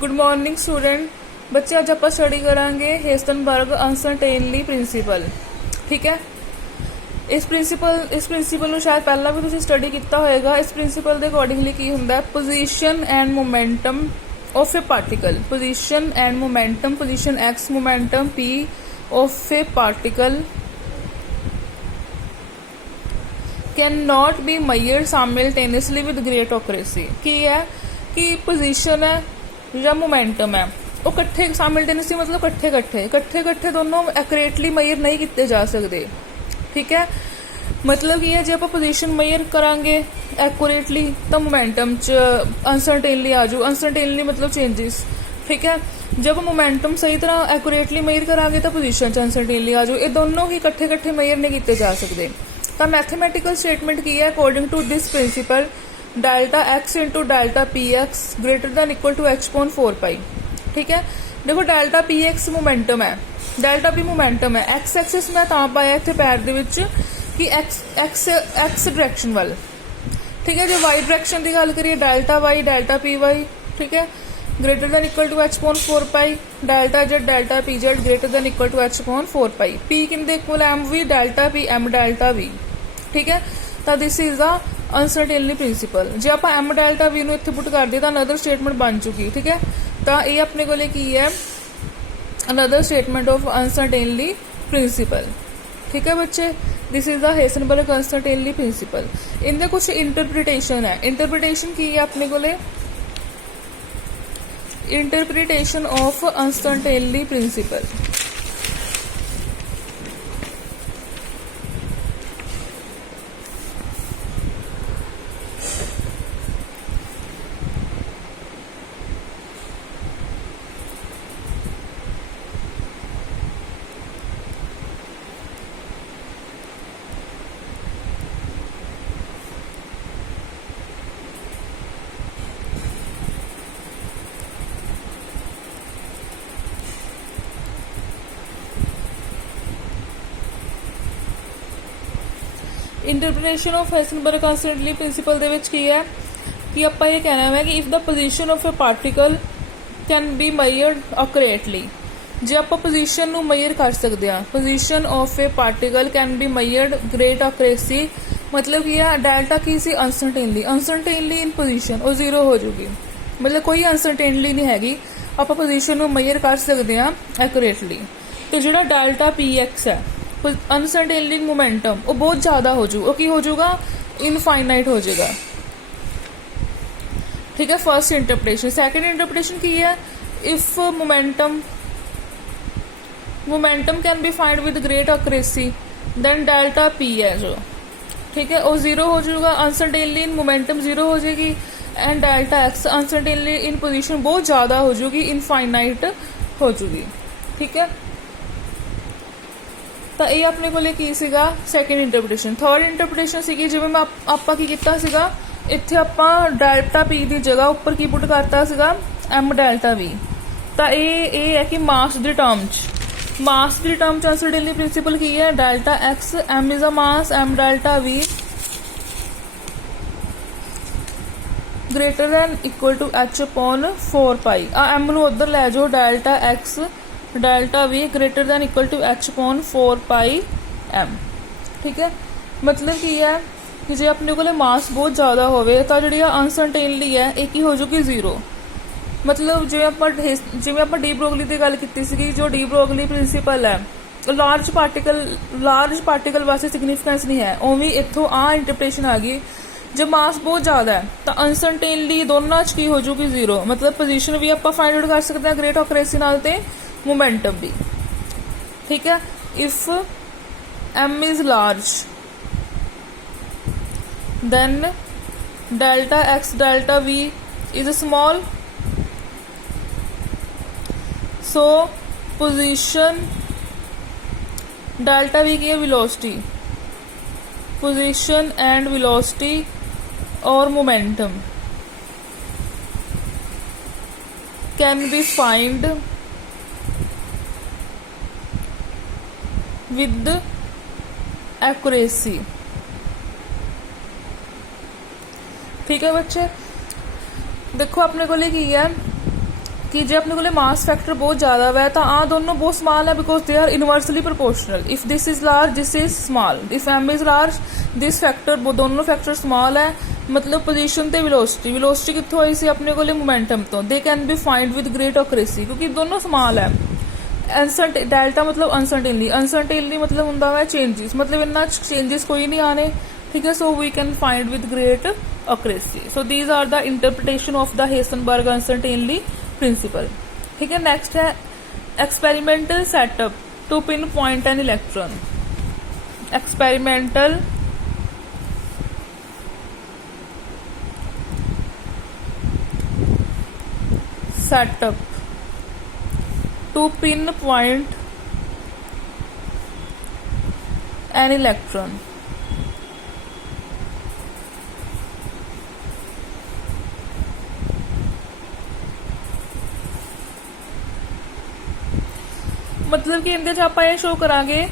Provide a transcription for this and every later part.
Good morning student. बच्चे अज आप study करांगे हेस्टनबर्ग अनसर्टेनली प्रिंसीपल। ठीक है, इस प्रिंसीपल ਨੂੰ शायद पहला भी तुसीं स्टडी किया होएगा। इस प्रिंसीपल के अकॉर्डिंगली की हुंदा है position and momentum of a particle. Position and momentum, position x, momentum P of a particle can not be measured simultaneously with great accuracy. की है कि पोजीशन है या मोमेंटम है वो कट्ठे साइमल्टेनियसली मतलब कट्ठे दोनों एक्यूरेटली मेजर नहीं किए जा सकते। ठीक है, मतलब की है जो आप पोजीशन मेजर करांगे एक्यूरेटली तो मोमेंटम च अनसर्टेनली आ जाऊ। अनसर्टेनली मतलब चेंजिस। ठीक है, जब मोमेंटम सही तरह एक्यूरेटली मेजर करांगे तो पोजीशन च अनसर्टेनली आ जाऊ। ये दोनों ही कट्ठे मेजर नहीं किए जा सकते। तो मैथमेटिकल स्टेटमेंट की है according to this principle delta X into delta P X greater than equal to H upon 4 pi. ठीक है, देखो डेल्टा पी एक्स मोमेंटम है, डेल्टा पी मोमेंटम है। एक्स एक्सिस मैं तां पाया इत्थे पैर दे विच कि एक्स डायरैक्शन वाल। ठीक है, जो वाई डायरैक्शन की गल करिए delta y delta p y. ठीक है, greater than equal to H upon 4 pi. Delta z delta p z greater than equal to H upon 4 pi. P किंदे equal m v delta p m delta v. ठीक है, तो this is the uncertainly principle. जो आप M delta we नूं इत्थे put कर दिए तो अनदर स्टेटमेंट बन चुकी। ठीक है, तो ये अपने को की है another statement of uncertainly principle. ठीक है बच्चे, this is the Heisenberg uncertainly principle. इनके कुछ इंटरप्रिटेशन है। इंटरप्रिटेशन की है अपने को interpretation of uncertainly principle. Interpretation of Heisenberg uncertainly principle दे विच की है कि आप ये कहना है कि if the position of a particle can be measured accurately. जो आप पोजीशन नूं मेजर कर सकते हैं, position of a particle can be measured great accuracy. मतलब कि डेल्टा की सी अनसर्टेनली इन पोजीशन वो जीरो हो जाएगी। मतलब कोई अनसर्टेनली नहीं हैगी, आप पोजीशन नूं मेजर कर सकते हैं एक्यूरेटली। तो जो डेल्टा पी एक्स है अनसर्टेनली मोमेंटम वो बहुत ज़्यादा हो जाऊगा। की हो जाऊगा इनफाइनाइट हो जाएगा। ठीक है, फर्स्ट इंटरप्रिटेशन। सेकंड इंटरप्रिटेशन की है if momentum can be find with great accuracy then delta P है जो। ठीक है, वो जीरो हो जाएगा। अनसर्टेनली इन मोमेंटम जीरो हो जाएगी and delta x uncertainly in position बहुत ज़्यादा हो जाएगी, इनफाइनाइट हो जाएगी। ठीक है, तो ये अपने को की सीगा सैकेंड इंटरप्रिटेशन। थर्ड इंटरप्रिटेशन सी जिवें मैं आपां की कीता सीगा इत्थे आपां डेल्टा पी की जगह उपर की पुट करता सीगा एम डेल्टा वी। तो ये है कि मास की टर्म च अनसर्टेनली प्रिंसीपल की है delta X M is a mass M delta V greater than equal to H upon 4 pi. M नूं उधर लै जाओ delta X delta V greater than equal to H upon 4 pi M. ठीक है, मतलब की है कि जो अपने को मास बहुत ज़्यादा होवे तो जी अनसर्टेनली है एक ही हो जाएगी जीरो। मतलब जिवें आप डी ब्रोगली की गल की सी, जो डी ब्रोगली प्रिंसीपल है लार्ज पार्टिकल वास्ते सिग्निफिकेंस नहीं है, उवें इत्थों आ इंटरप्रिटेशन आ गई। जब मास बहुत ज़्यादा है तो अनसर्टेनली दोनों की हो जाएगी जीरो। मतलब पोजीशन भी आप फाइंड आउट कर सकते हैं ग्रेट एक्यूरेसी नाल ते मोमेंटम भी। ठीक है, if M is large then delta X delta V is small. So position delta V की है वेलोसिटी, पोजीशन एंड वेलोसिटी और momentum can be find with accuracy. ठीक है बच्चे, देखो अपने को की है कि जे अपने को मास फैक्टर बहुत ज़्यादा है तो आ दोनों बहुत स्मॉल है because they are inversely proportional. If this is large this is small, if M is large this factor, दोनों फैक्टर स्मॉल है। मतलब पोजीशन ते वेलोसिटी, वेलोसिटी कितों आई सी अपने को मोमेंटम तो। They can be find with great accuracy क्योंकि दोनों small है। डेल्टा मतलब अनसर्टेनली, अनसर्टेनली मतलब होंदा है चेंजेस, मतलब इन्ना चेंजेस कोई नहीं आने, ठीक है। So we can find with great accuracy. So these are the interpretation of the Heisenberg uncertainly principle, ठीक है। नेक्स्ट है experimental setup to pinpoint an electron. Experimental setup to pinpoint an electron. मतलब कि इनके आप ये show करांगे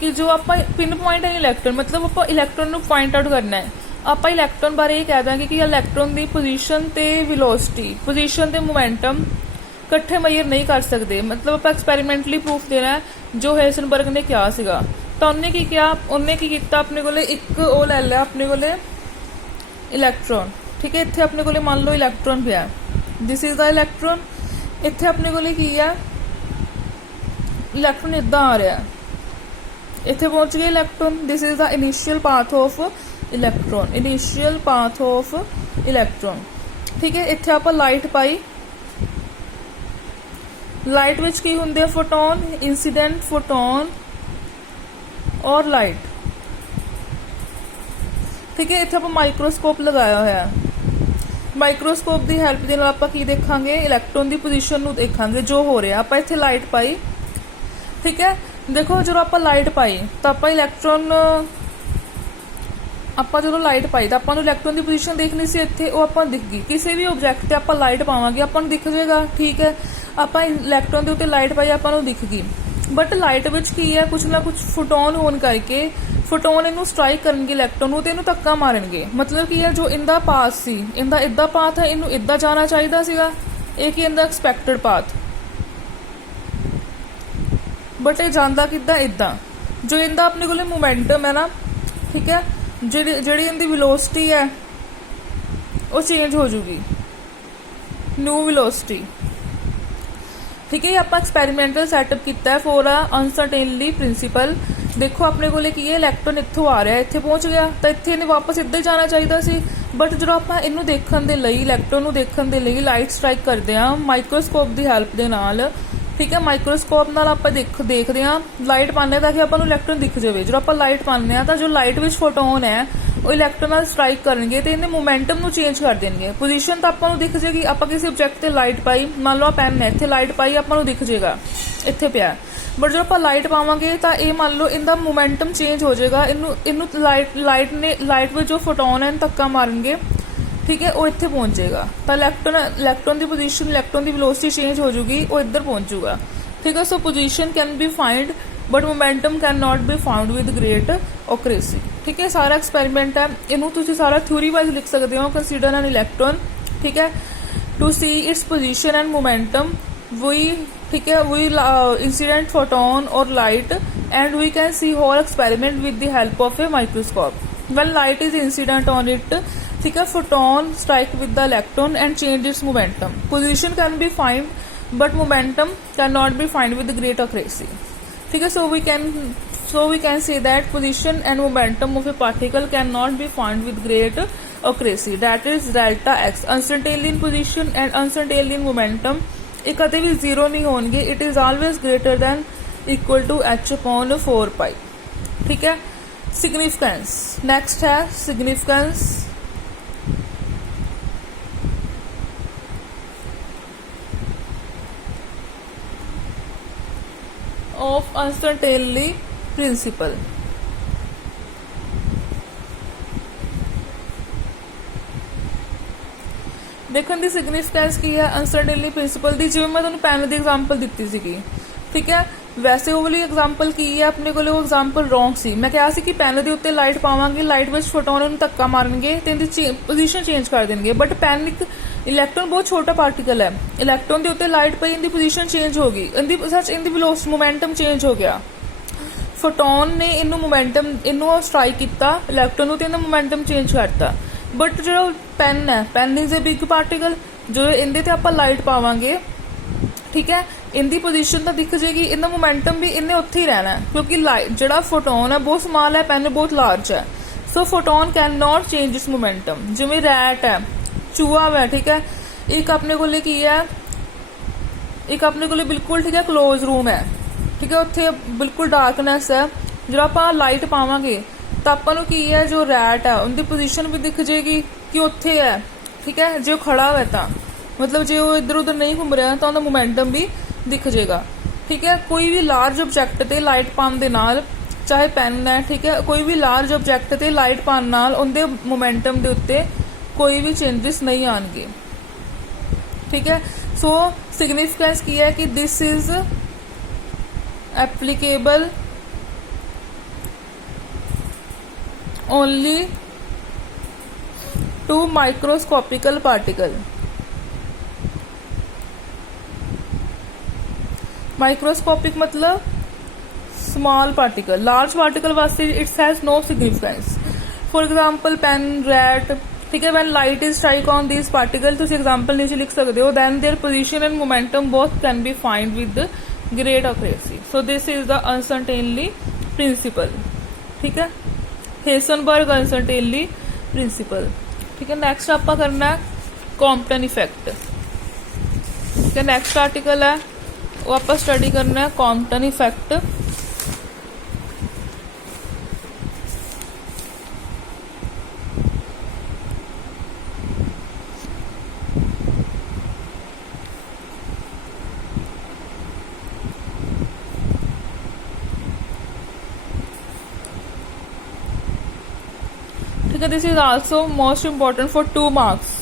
कि जो आप पिन पॉइंट है इलैक्ट्रॉन, मतलब आप इलैक्ट्रॉन को पॉइंट आउट करना है। आप इलैक्ट्रॉन बारे ये कह देंगे कि इलैक्ट्रॉन की पोजीशन ते वेलोसिटी, पोजीशन ते मोमेंटम कट्ठे मेजर नहीं कर सकते। मतलब आप एक्सपेरिमेंटली प्रूफ देना है जो हेसनबर्ग ने क्या सीगा। तो उन्हें की क्या, उन्हें की किया अपने को एक वो ले लिया अपने को इलैक्ट्रॉन, ठीक है। इतने अपने को मान लो इलैक्ट्रॉन पिया, दिस इज द इलैक्ट्रॉन। इतने अपने को की है इलैक्ट्रॉन इदा आ रहा है, इतने पहुंच गए electron. This is the initial path of electron, initial path of electron, ठीक है। इतने आप लाइट पाई, लाइट विच की होंगे फोटोन, इंसीडेंट फोटोन और लाइट, ठीक है। इतने आप माइक्रोस्कोप लगाया हुआ है। माइक्रोस्कोप की हेल्प के आप की देखांगे, इलैक्ट्रॉन की पोजीशन देखांगे जो हो रहा। आप इतने लाइट पाई, ठीक है। देखो जो आप लाइट पाई तो आप इलैक्ट्रॉन, आप जो लाइट पाई तो आपको इलैक्ट्रॉन की पोजीशन देखनी सी, इतने वो आप दिख गई। किसी भी ऑब्जैक्ट आप लाइट पावांगे आप दिख जाएगा, ठीक है। आप इलैक्ट्रॉन के उत्ते लाइट पाई आप दिख गई, बट लाइट विच की है कुछ ना कुछ फोटोन होने करके फोटोन इनू स्ट्राइक करनगे इलैक्ट्रॉन नूं ते इनू धक्का मारनगे। मतलब की है जो इनका पाथ सी, इनका इदा पाथ है, इनू इदा जाना चाहिए सीगा, एक ही इनका एक्सपैक्टेड पाथ, बट ये जाता किदा इदा। जो इनका अपने को मोमेंटम है ना, ठीक है, जी इनकी वेलोसिटी है वो चेंज हो जूगी, न्यू वेलोसिटी, ठीक है। आप एक्सपेरिमेंटल सैटअप किया है फॉर अ अनसर्टेनली प्रिंसिपल। देखो अपने को की है इलैक्ट्रॉन इत्थों आ रहा है, इत्थे पहुंच गया तो इत्थे इन्हें वापस इदा ही जाना चाहिए सी, बट जो आप इनू देखने के लिए, इलैक्ट्रॉन को देखने के लिए लाइट स्ट्राइक करते हैं माइक्रोस्कोप की हेल्प के नाल, ठीक है। माइक्रोस्कोप नाल आप देखते हैं लाइट पाने ताकि आपको इलैक्ट्रॉन दिख जाए। जो आप लाइट पाने तो जो लाइट विच फोटोन है वो इलैक्ट्रॉन नाल स्ट्राइक करेंगे तो इन्हें मोमेंटम नू चेंज कर देंगे। पोजीशन तो आपको दिख जाएगी। आप किसी ऑब्जैक्ट से लाइट पाई, मान लो पेन है, इतने लाइट पाई आपको दिख जाएगा इतने पिया, बट जो आप लाइट पावांगे तो ये मान लो इनका मोमेंटम चेंज हो जाएगा। इनू लाइट में जो फोटोन है धक्का मारेंगे, ठीक है, वो इतने पहुंच जाएगा तो इलैक्ट्रॉन की पोजीशन, इलैक्ट्रॉन की वेलोसिटी चेंज हो जाएगी, वो इधर पहुंचूगा, ठीक है। सो position can be find but momentum can not be found with great accuracy, ठीक है। सारा एक्सपेरिमेंट है, इनू तुसी सारा थ्योरी वाइज लिख सकते हो। कंसीडर एन इलैक्ट्रॉन, ठीक है, to see its position and momentum, we, ठीक है, वी इंसिडेंट फोटोन और light and we can see whole experiment with the help of a microscope. When light is incident on it, ठीक है, photon strike with the electron and change its momentum. Position can be find but momentum can not be find with great accuracy, ठीक है। So we can say that position and momentum of a particle cannot be found with great accuracy, that is delta x, uncertainty in position and uncertainty in momentum ये कदे भी zero नहीं होंगे, it is always greater than equal to h upon 4 pi, ठीक है। Significance, next है significance of uncertainty principle. देखने की सिग्निफिकेंस की है अनसर्टेनली प्रिंसिपल की, जिवें मैं तुहानूं पेन की एग्जाम्पल दी सी, ठीक है। वैसे वो वाली एग्जाम्पल की है अपने को एग्जाम्पल रॉन्ग सी। मैं कहा कि पेन के उत्ते लाइट पावांगे, लाइट में फोटोन धक्का मारनगे तो इनकी पोजीशन चेंज कर देंगे, बट पेन एक इलैक्ट्रॉन बहुत छोटा पार्टिकल है, इलैक्ट्रॉन के उत्ते लाइट पई, इनकी पोजीशन चेंज हो गई, इनकी सच इनकी वेलोसिटी मोमेंटम चेंज हो गया। फोटोन ने इनू मोमेंटम इनू स्ट्राइक किया इलैक्ट्रॉन को, इन्हें मोमेंटम चेंज करता। बट जो पेन है, pen is a big particle, जो इनके ते आपां लाइट पावांगे, ठीक है, इनकी पोजीशन तो दिख जाएगी, इनका मोमेंटम भी इन्हें उत्थे ही रहना है, क्योंकि लाइट जो फोटोन है बहुत स्मॉल है, पेन बहुत लार्ज है। सो फोटोन कैन नॉट चेंज इस मोमेंटम। जिवें रैट है, चूहा है, ठीक है, एक अपने को की है, एक अपने को बिल्कुल ठीक है क्लोज रूम है, ठीक है, उत्थे बिल्कुल डार्कनैस है, जो आप लाइट पावांगे तो आपां की है जो रैट है उनकी पोजीशन भी दिख जाएगी कि उत्थे है, ठीक है। जो खड़ा हुआ तो मतलब जो वो इधर उधर नहीं घूम रहा तो उनका मोमेंटम भी दिख जाएगा, ठीक है। कोई भी लार्ज ऑब्जैक्ट ते लाइट पाने दे नाल, चाहे पेन है, ठीक है, कोई भी लार्ज ऑब्जैक्ट ते लाइट पाने नाल उनके मोमेंटम के उत्ते कोई भी चेंजेस नहीं आएंगे, ठीक है। सो सिग्निफिकेंस की है कि this is applicable only to microscopical particle. Microscopic मतलब स्मॉल पार्टिकल, लार्ज पार्टिकल वास्ते it's has no significance. For example pen, rat, ठीक है, when light is strike on this particle, तुम एग्जाम्पल नीचे लिख सकते हो, then their position and momentum both can be find with great accuracy. So this is the uncertainly principle, ठीक है, Heisenberg uncertainly principle, ठीक है। नैक्सट आप करना है कॉम्पटन इफेक्ट, ठीक है, नैक्सट आर्टिकल है वो आप स्टडी करना है कॉम्पटन इफेक्ट। ठीक है, this is also most important for 2 marks.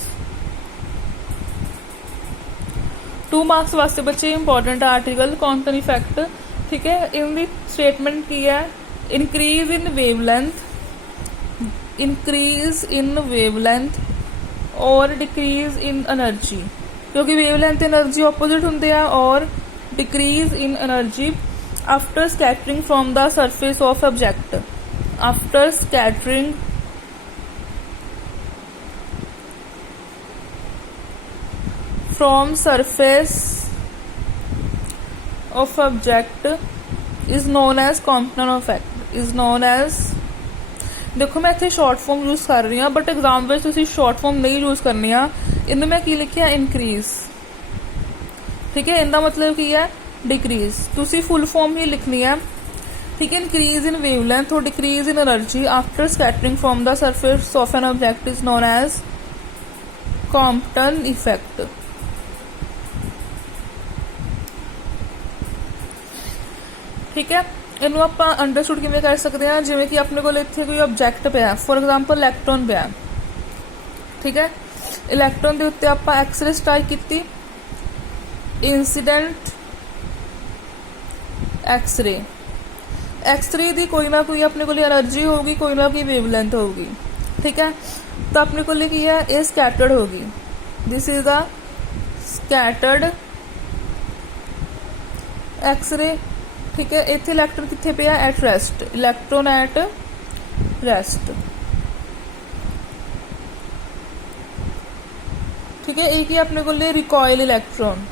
2 marks वास्ते बच्चे इंपॉर्टेंट आर्टिकल कॉम्पटन इफेक्ट, ठीक है। इनकी स्टेटमेंट की है, इंक्रीज इन वेवलेंथ और डिक्रीज इन एनर्जी, क्योंकि वेवलेंथ एनर्जी ऑपोजिट होंगे हैं, और decrease in energy after scattering from the surface of object, after scattering from surface of object is known as Compton effect, is known as, देखो मैं इतने short form use कर रही हूँ, बट एग्जाम में तुम शॉर्ट फॉर्म नहीं use करनी है। इनमें मैं की लिखिया इंक्रीज, ठीक है, इनका मतलब की है डिक्रीज, तुसी फुल फॉर्म ही लिखनी है, ठीक है। इंक्रीज इन वेवलेंथ और decrease in energy after scattering from the surface of an object is known as Compton effect, ठीक है। इनू आप अंडरस्टूड किवें कर सकते हैं, जिवें कि अपने को इत्थे कोई ऑब्जैक्ट पिया, फॉर एग्जाम्पल इलैक्ट्रॉन पिया, ठीक है, इलैक्ट्रॉन के उत्ते आप एक्सरे स्ट्राइक की, इंसीडेंट एक्सरे, एक्सरे दी कोई ना कोई अपने को एनर्जी होगी, कोई ना कोई वेवलेंथ होगी, ठीक है। तो अपने को की है ये स्कैटर्ड होगी, this is the scattered X-ray, ठीक है। इत्थे इलैक्ट्रॉन कित्थे पिया, at rest, electron at rest, ठीक है। एक ही अपने को रिकॉइल इलैक्ट्रॉन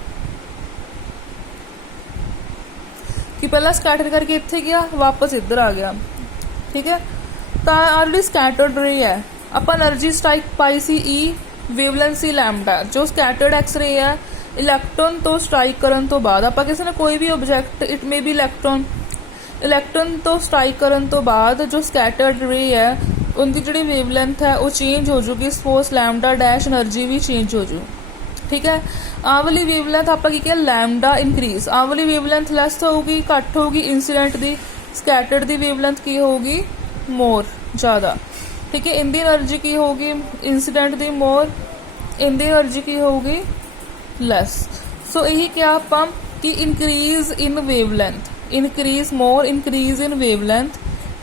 कि पहला स्कैटर करके इत्थे गया, वापस इधर आ गया, ठीक है। तो ऑलरेडी स्कैटर्ड रही है, ਆਪਾਂ एनर्जी स्ट्राइक पाई सी ई, वेवलेंथ सी लैम्डा, जो स्कैटर्ड एक्सरे है इलैक्ट्रॉन तो स्ट्राइक करन तो बाद, आप किसी ने कोई भी object, it may be electron, electron तो स्ट्राइक करन तो बाद जो स्कैटर्ड रे है उनकी जी वेवलेंथ है वो चेंज हो जूगी, सपोज लैम्डा डैश एनर्जी भी चेंज हो जू, ठीक है। आ वाली वेवलेंथ आप क्या लैम्डा इंक्रीज, आ वाली वेवलेंथ लैस होगी, घट होगी, incident the, scattered the wavelength की होगी मोर, ज़्यादा, ठीक है। इनकी एनर्जी की होगी इंसीडेंट दी मोर, इनकी एनर्जी की होगी लैस। सो यही क्या आप कि increase in wavelength, increase more, increase in wavelength,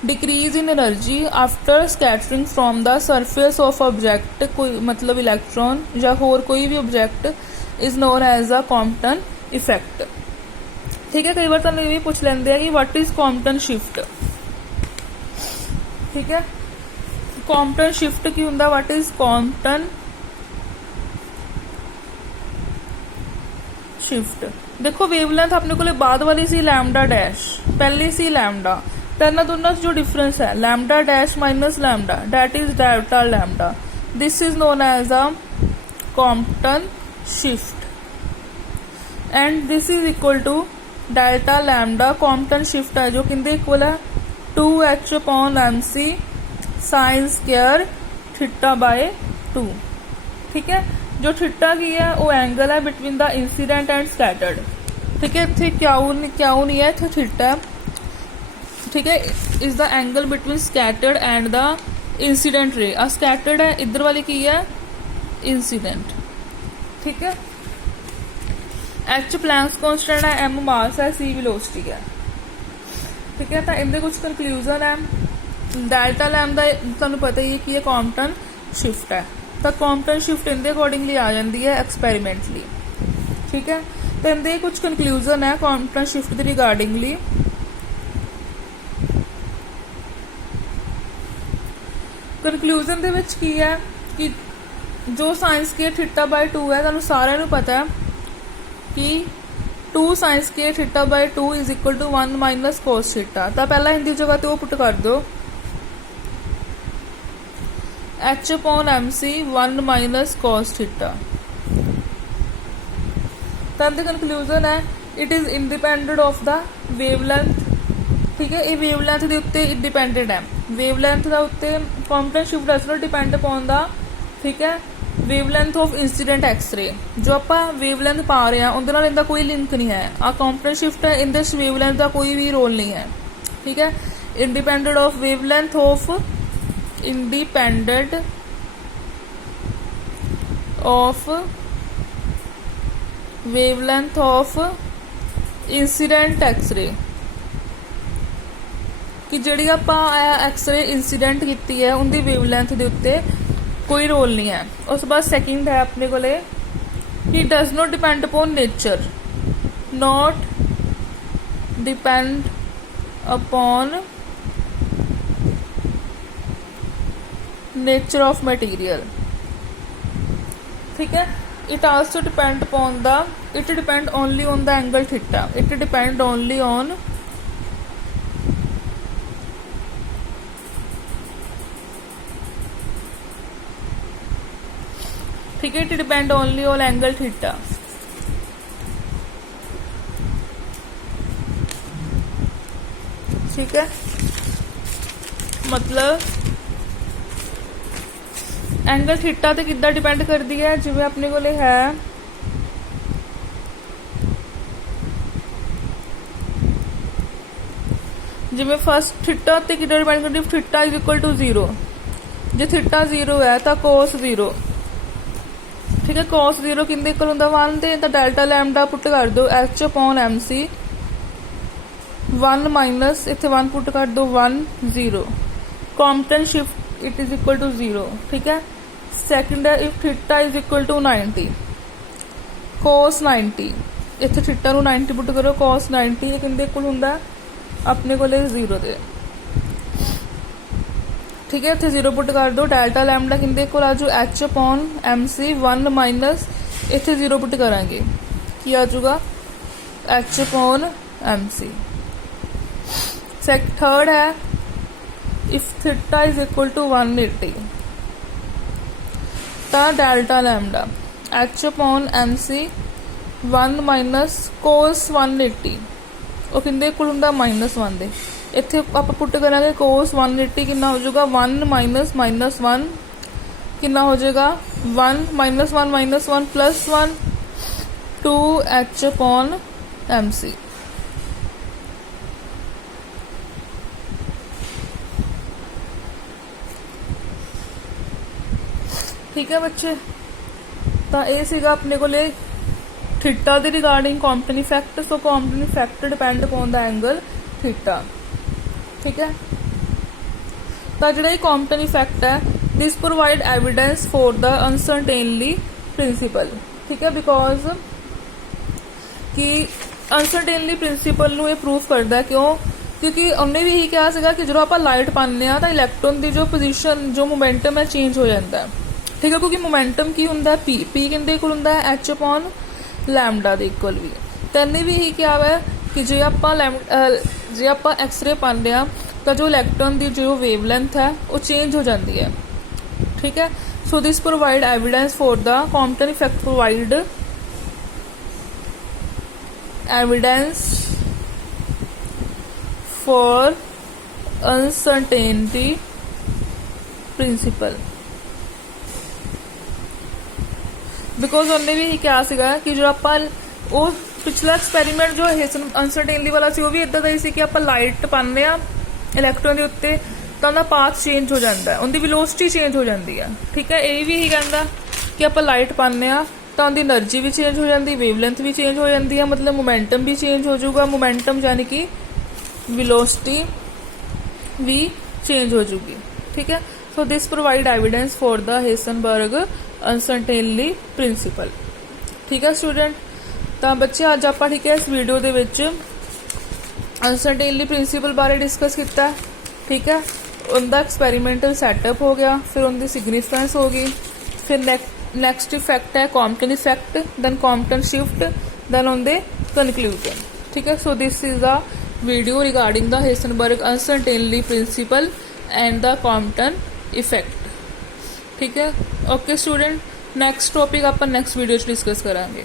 decrease in energy after scattering from the surface of object, कोई मतलब इलैक्ट्रॉन या होर कोई भी object, is known as a Compton effect. ठीक है, कई बार तुहानूं ये भी पूछ लेंदे हैं कि व्हाट इज कॉम्पटन शिफ्ट। ठीक है, कॉम्पटन शिफ्ट की हुंदा, व्हाट इज कॉम्पटन शिफ्ट। देखो वेवलेंथ अपने को बाद वाली सी लैम्डा डैश, पहले सी लैम्डा, तो इन्हां दोनों जो डिफरेंस है lambda dash minus lambda, that is delta lambda. This is known as a Compton shift and this is equal to delta lambda. Compton shift है जो किंदे इक्वल है 2h/mc sign square theta by 2। ठीक है, जो theta की है वो angle है between the incident and scattered. ठीक है, इतने क्याऊ नहीं है, इतने थीटा। ठीक है, is the angle between scattered and the incident रे। आ स्कैटर्ड है, इधर वाली की है इंसीडेंट। ठीक है, एच प्लैंक्स कांस्टेंट है, एम मास है, सी वेलोसिटी है। ठीक है, तो इनके कुछ कंक्लूजन है। डेल्टा लैम्डा तुहानू पता ही है कि कॉम्पटन शिफ्ट है, तो कॉम्पटन शिफ्ट इनके अकॉर्डिंगली आ जाती है एक्सपेरीमेंटली। ठीक है, तो इनके कुछ कंक्लूजन है कॉम्पटन शिफ्ट के रिगार्डिंगली। कंक्लूजन दे विच की है कि जो साइन स्क्वायर थीटा बाय 2 है, तुहानू सारिਆਂ ਨੂੰ पता है कि 2 sine square theta by 2 is equal to 1 minus cos theta. तो पहला इनकी जगह तो वो पुट कर दो h/mc 1 माइनस कोस थीटा। तो इनका कंक्लूजन है it is independent of the wavelength. ठीक है, ये वेवलेंथ के उत्ते डिपेंडेंट है, वेवलेंथ के उत्ते Compton shift does not depend upon the, ठीक है, वेवलेंथ ऑफ इंसीडेंट एक्सरे। जो आप वेवलेंथ पा रहे हैं उनके नाल इनका कोई लिंक नहीं है। आ कॉम्पटन शिफ्ट है, इन वेवलेंथ का कोई भी रोल नहीं है। ठीक है, independent of wavelength of independent of wavelength of incident X-ray, कि जिहड़ी आप एक्सरे इंसीडेंट की है उनकी वेवलेंथ के उत्ते कोई रोल नहीं है। उस बाद सैकेंड है अपने को कि does not depend upon nature, not depend upon nature of material. ठीक है, it also depend upon the, it depend only on the angle theta, it depend only on ठीक है, it depend only on angle theta. ठीक है, मतलब angle theta ते किद्दां depend करती है, जिवें अपने को है जिवें फर्स्ट थीटा ते किद्दां डिपेंड करती है, थीटा इज इक्वल टू 0। जे थीटा 0 है तो कोस 0। ठीक है, cos 0 किंदे इक्वल होंदा 1 ते, तो डेल्टा लैम्डा पुट कर दो h/mc 1 माइनस इत्थे 1 पुट कर दो 1 0। Compton shift it is equal to 0। ठीक है, सैकेंड है if theta is equal to 90 cos 90, इत्थे थीटा नूं 90 पुट करो cos 90 ये किंदे इक्वल होंदा अपने को 0 दे। ठीक है, इतने 0 पुट कर दो, डेल्टा लैम्डा किंदे इक्वल आ जाओ h/mc 1 माइनस इतने 0 पुट करांगे कि आ जाऊगा h/mc। थर्ड है if theta is equal to 180 तो डेल्टा लैम्डा h/mc 1 माइनस कोस 180 वो किंदे इक्वल होंदा -1 दे। इत्थे आप पुट करांगे कोस 180 कितना हो जाएगा 1 माइनस माइनस 1 कितना हो जाएगा 1 माइनस 1 माइनस 1 प्लस 1 2h/mc। ठीक है बच्चे, तो ये सीगा अपने को थीटा के regarding Compton effect. So Compton effect depend upon the angle theta. ठीक है, ਤਾਂ ਜਿਹੜਾ ਇਹ ਕੌਂਪਟਨ ਇਫੈਕਟ ਹੈ, this provide evidence for the uncertainly principle. ठीक है, बिकॉज कि अनसर्टेनली प्रिंसीपल ਨੂੰ ਇਹ ਪ੍ਰੂਫ ਕਰਦਾ। ਕਿਉਂ? ਕਿਉਂਕਿ ਉਹਨੇ ਵੀ ਇਹੀ ਕਿਹਾ ਸੀਗਾ ਕਿ ਜਦੋਂ ਆਪਾਂ ਲਾਈਟ ਪਾਉਂਦੇ ਆ ਤਾਂ ਇਲੈਕਟ੍ਰੋਨ ਦੀ ਜੋ ਪੋਜੀਸ਼ਨ, ਜੋ ਮੋਮੈਂਟਮ ਹੈ, ਚੇਂਜ ਹੋ ਜਾਂਦਾ ਹੈ। ਠੀਕ ਹੈ, ਕਿਉਂਕਿ ਮੋਮੈਂਟਮ ਕੀ ਹੁੰਦਾ, ਪੀ ਕਿੰਦੇ ਕੋਲ ਹੁੰਦਾ ਹੈ, H upon ਲੈਮਡਾ ਦੇ ਇਕੁਅਲ ਵੀ। ਤਾਂ ਇਹਨੇ ਵੀ ਇਹੀ ਕਿਹਾ ਹੈ ਕਿ ਜੇ ਆਪਾਂ ਐਕਸਰੇ ਪਾਉਂਦੇ ਆ ਤਾਂ ਜੋ ਇਲੈਕਟ੍ਰੋਨ ਦੀ ਜੋ ਵੇਵਲੈਂਥ ਹੈ ਉਹ ਚੇਂਜ ਹੋ ਜਾਂਦੀ ਹੈ। ठीक है, so this provide evidence for the Compton effect, provide evidence for uncertainty principle, because ਉਹਨੇ ਵੀ ਕਿਹਾ ਸੀਗਾ ਕਿ ਜੋ ਆਪਾਂ ਉਹ ਪਿਛਲਾ ਐਕਸਪੈਰੀਮੈਂਟ ਜੋ ਅਨਸਰਟੇਨਲੀ ਵਾਲਾ ਸੀ ਉਹ ਵੀ ਇਦਾਂ ਦਾ ਹੀ ਸੀ ਕਿ ਆਪਾਂ ਲਾਈਟ ਪਾਉਂਦੇ ਆ ਇਲੈਕਟ੍ਰੋਨ ਦੇ ਉੱਤੇ ਤਾਂ ਉਹਦਾ ਪਾਥ ਚੇਂਜ ਹੋ ਜਾਂਦਾ ਹੈ, ਉਹਦੀ ਵੈਲੋਸਿਟੀ ਚੇਂਜ ਹੋ ਜਾਂਦੀ ਹੈ। ਠੀਕ ਹੈ, ਇਹ ਵੀ ਇਹੀ ਕਹਿੰਦਾ ਕਿ ਆਪਾਂ ਲਾਈਟ ਪਾਉਂਦੇ ਆ ਤਾਂ ਉਹਦੀ એનર્ਜੀ ਵੀ ਚੇਂਜ ਹੋ ਜਾਂਦੀ, ਵੇਵਲੈਂਥ ਵੀ ਚੇਂਜ ਹੋ ਜਾਂਦੀ ਹੈ, ਮਤਲਬ ਮੋਮੈਂਟਮ ਵੀ ਚੇਂਜ ਹੋ ਜਾਊਗਾ। ਮੋਮੈਂਟਮ ਯਾਨੀ ਕਿ ਵੈਲੋਸਿਟੀ ਵੀ ਚੇਂਜ ਹੋ ਜਾਊਗੀ। ਠੀਕ ਹੈ, so this provide evidence for the Heisenberg uncertainly principle. ठीक है स्टूडेंट, ਤਾਂ ਬੱਚੇ ਅੱਜ ਆਪਾਂ ਠੀਕ ਹੈ ਇਸ ਵੀਡੀਓ ਦੇ ਵਿੱਚ ਅਨਸਰਟੇਨਲੀ ਪ੍ਰਿੰਸੀਪਲ ਬਾਰੇ ਡਿਸਕਸ ਕੀਤਾ। ਠੀਕ ਹੈ, ਉਹਦਾ ਐਕਸਪੈਰੀਮੈਂਟਲ ਸੈਟਅਪ ਹੋ ਗਿਆ, ਫਿਰ ਉਹਦੀ ਸਿਗਨੀਫੀਕੈਂਸ ਹੋ ਗਈ, ਫਿਰ ਨੈਕਸਟ ਇਫੈਕਟ ਹੈ Compton effect, then Compton shift, then ਉਹਦੇ ਕਨਕਲੂਜਨ। ਠੀਕ ਹੈ, so this is the video regarding the Heisenberg uncertainly principle and the Compton effect. ठीक है, ओके स्टूडेंट, नैक्सट टॉपिक आप नैक्सट वीडियो डिस्कस करांगे।